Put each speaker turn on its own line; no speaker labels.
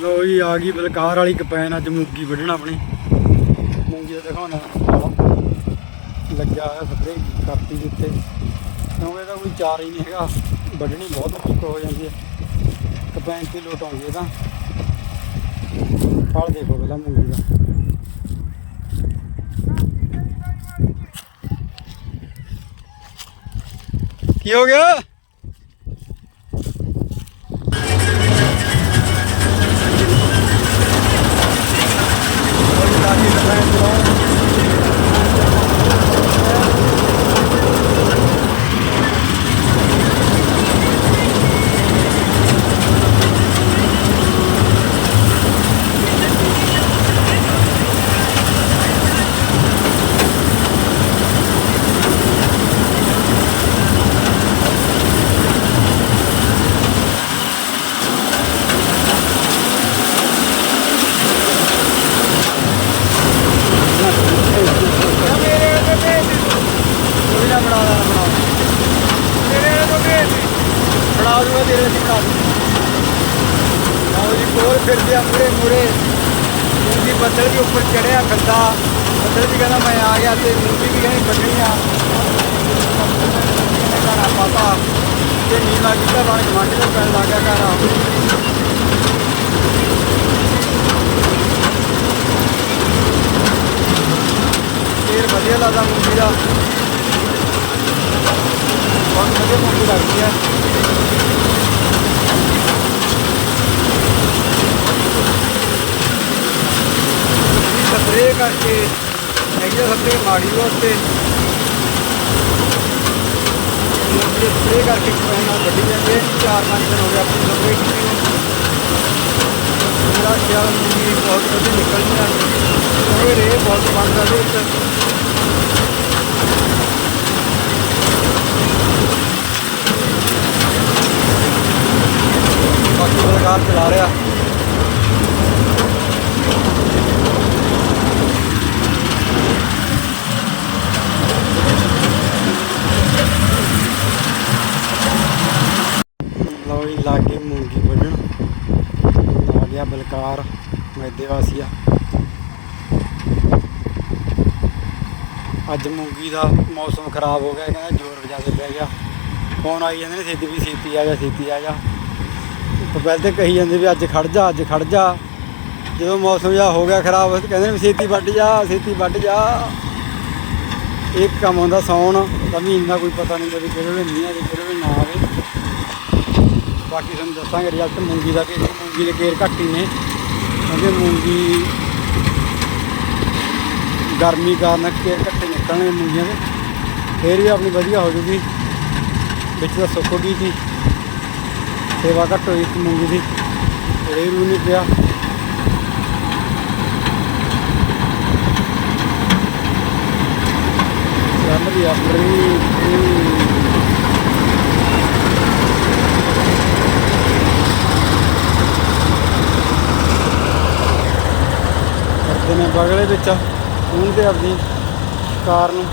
ਲੋ ਜੀ, ਆ ਗਈ ਬਲਕਾਰ ਵਾਲੀ ਕਪੈਨ, ਅੱਜ ਮੂੰਗੀ ਵੱਢਣਾ ਆਪਣੀ। ਮੂੰਗੀ ਦਾ ਦਿਖਾਉਣਾ। ਲੱਗਿਆ ਹੋਇਆ ਸਪਰੇ ਕਰਤੀ ਦੇ ਉੱਤੇ। ਕਿਉਂਕਿ ਇਹਦਾ ਕੋਈ ਚਾਰ ਹੀ ਨਹੀਂ ਹੈਗਾ। ਵੱਢਣੀ ਬਹੁਤ ਔਖੀ ਹੋ ਜਾਂਦੀ ਹੈ। ਕਪੈਨ ਤੇ ਲੋਟ ਆਉਂਦੀ ਹੈ ਤਾਂ। ਫਲ ਦੇਖੋ ਪਹਿਲਾਂ ਮੂੰਗੀ ਦਾ। ਕੀ ਹੋ ਗਿਆ? दारू है तेरे लिए दारू जी कोल फिर दिया पूरे मुरे उनकी बदल के ऊपर चढ़े फिरता बदल भी कहना मैं आ गया तो मूवी भी कहीं बदलियाँ घर पापा ते नीला किता बन गवांढी का पैन लग गया घर फिर वजिया लगता मूवी का बहुत वजिया मूवी लगती है ਕਰਕੇ ਹੈਗੀ ਸਪਰੇ ਮਾੜੀ ਉਹ ਤੇ ਸਪਰੇ ਕਰਕੇ ਕੋਈ ਨਾ ਵੱਡੀ ਜਾਂਦੀ ਹੈ ਚਾਰ ਪੰਜ ਦਿਨ ਹੋ ਗਏ ਆਪਣੀ ਸਪਰੇ ਕੀਤੀ ਨੂੰ ਪੂਰਾ ਖਿਆਲ ਮੂੰਗੀ ਬਹੁਤ ਵਧੀਆ ਨਿਕਲਦੀ ਹੈ ਉਹ ਰੇ ਬਹੁਤ ਬਣਦਾ ਦੇ ਵਿੱਚ ਬਾਕੀ ਬਲਕਾਰ ਚਲਾ ਰਿਹਾ ਲਾਗੇ ਮੂੰਗੀ ਵੱਢਣ ਆ ਗਿਆ ਬਲਕਾਰ, ਮੈਦੇ ਵਾਸੀਆ। ਅੱਜ ਮੂੰਗੀ ਦਾ ਮੌਸਮ ਖਰਾਬ ਹੋ ਗਿਆ, ਕਹਿੰਦਾ ਜ਼ੋਰ ਵਜਾਦੇ ਪੈ ਗਿਆ। ਫੋਨ ਆਈ ਜਾਂਦੇ ਨੇ ਛੇਤੀ ਵੀ ਛੇਤੀ ਆ ਜਾ, ਛੇਤੀ ਆ ਜਾ। ਪਹਿਲੇ ਤੇ ਕਹੀ ਜਾਂਦੇ ਵੀ ਅੱਜ ਖੜ ਜਾ, ਅੱਜ ਖੜ ਜਾ। ਜਦੋਂ ਮੌਸਮ ਜਿਹਾ ਹੋ ਗਿਆ ਖਰਾਬ, ਕਹਿੰਦੇ ਨੇ ਵੀ ਛੇਤੀ ਵੱਢ ਜਾ, ਛੇਤੀ ਵੱਢ ਜਾ। ਇੱਕ ਕੰਮ ਹੁੰਦਾ ਸੌਣ ਦਾ, ਮਹੀਨਾ ਕੋਈ ਪਤਾ ਨਹੀਂ ਕਦੇ ਕਿਹੜੇ ਵੇਲੇ ਮੀਂਹ ਆਵੇ, ਕਿਹੜੇ ਵੇਲੇ ਨਾ ਆਵੇ। ਬਾਕੀ ਤੁਹਾਨੂੰ ਦੱਸਾਂਗੇ ਰਿਜ਼ਲਟ ਮੂੰਗੀ ਦਾ ਕਿ ਮੂੰਗੀ ਦੇ ਕੇਰ ਘੱਟ ਹੀ ਨੇ। ਕਿਉਂਕਿ ਮੂੰਗੀ ਗਰਮੀ ਕਾਰਨ ਕੇਰ ਘੱਟੇ ਨਿਕਲਣਗੇ ਮੂੰਗੀਆਂ ਦੇ। ਫੇਰ ਵੀ ਆਪਣੀ ਵਧੀਆ ਹੋ ਜੂਗੀ। ਵਿੱਚ ਤਾਂ ਸੁੱਕ ਗਈ ਸੀ। ਸੇਵਾ ਘੱਟ ਹੋਈ ਸੀ ਮੂੰਗੀ ਦੀ। ਰੇ ਰੂ ਨਹੀਂ ਪਿਆ। ਚੱਲ ਵੀ ਆਪਣੀ ਕਰਦੇ ਨੇ ਬਗਲੇ ਵਿੱਚ। ਉਹਨੂੰ ਦੇ ਆਪਣੀ ਕਾਰ ਨੂੰ